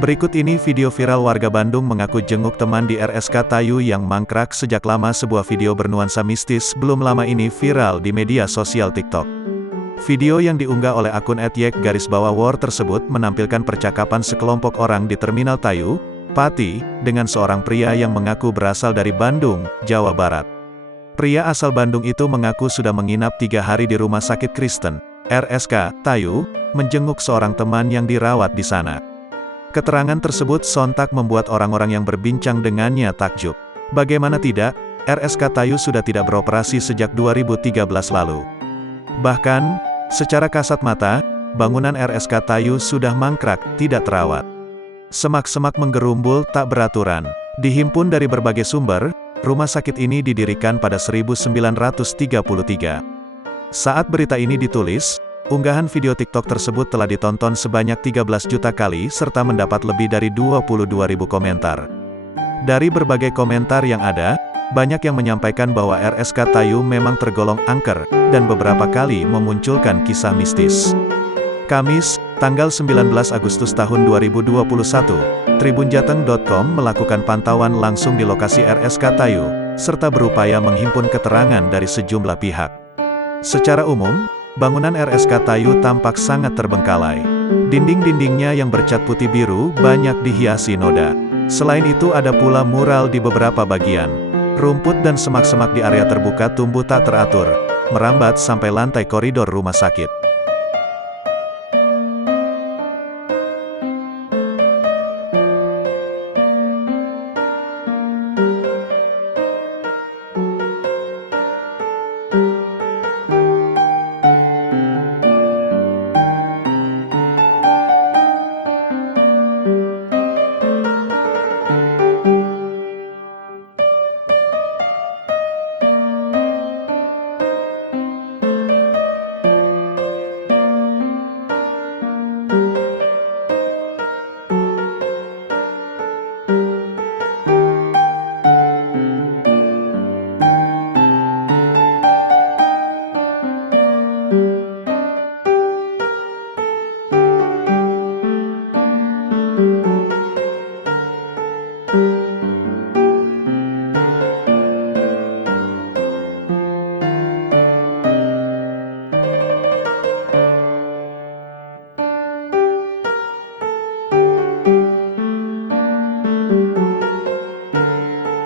Berikut ini video viral warga Bandung mengaku jenguk teman di RSK Tayu yang mangkrak sejak lama. Sebuah video bernuansa mistis belum lama ini viral di media sosial TikTok. Video yang diunggah oleh akun @yek_war tersebut menampilkan percakapan sekelompok orang di Terminal Tayu, Pati, dengan seorang pria yang mengaku berasal dari Bandung, Jawa Barat. Pria asal Bandung itu mengaku sudah menginap 3 hari di Rumah Sakit Kristen, RSK, Tayu, menjenguk seorang teman yang dirawat di sana. Keterangan tersebut sontak membuat orang-orang yang berbincang dengannya takjub. Bagaimana tidak, RSK Tayu sudah tidak beroperasi sejak 2013 lalu. Bahkan, secara kasat mata, bangunan RSK Tayu sudah mangkrak, tidak terawat. Semak-semak menggerumbul tak beraturan. Dihimpun dari berbagai sumber, rumah sakit ini didirikan pada 1933. Saat berita ini ditulis, unggahan video TikTok tersebut telah ditonton sebanyak 13 juta kali serta mendapat lebih dari 22.000 komentar. Dari berbagai komentar yang ada, banyak yang menyampaikan bahwa RSK Tayu memang tergolong angker, dan beberapa kali memunculkan kisah mistis. Kamis, tanggal 19 Agustus tahun 2021, tribunjateng.com melakukan pantauan langsung di lokasi RSK Tayu, serta berupaya menghimpun keterangan dari sejumlah pihak. Secara umum, bangunan RSK Tayu tampak sangat terbengkalai. Dinding-dindingnya yang bercat putih biru banyak dihiasi noda. Selain itu ada pula mural di beberapa bagian. Rumput dan semak-semak di area terbuka tumbuh tak teratur, merambat sampai lantai koridor rumah sakit.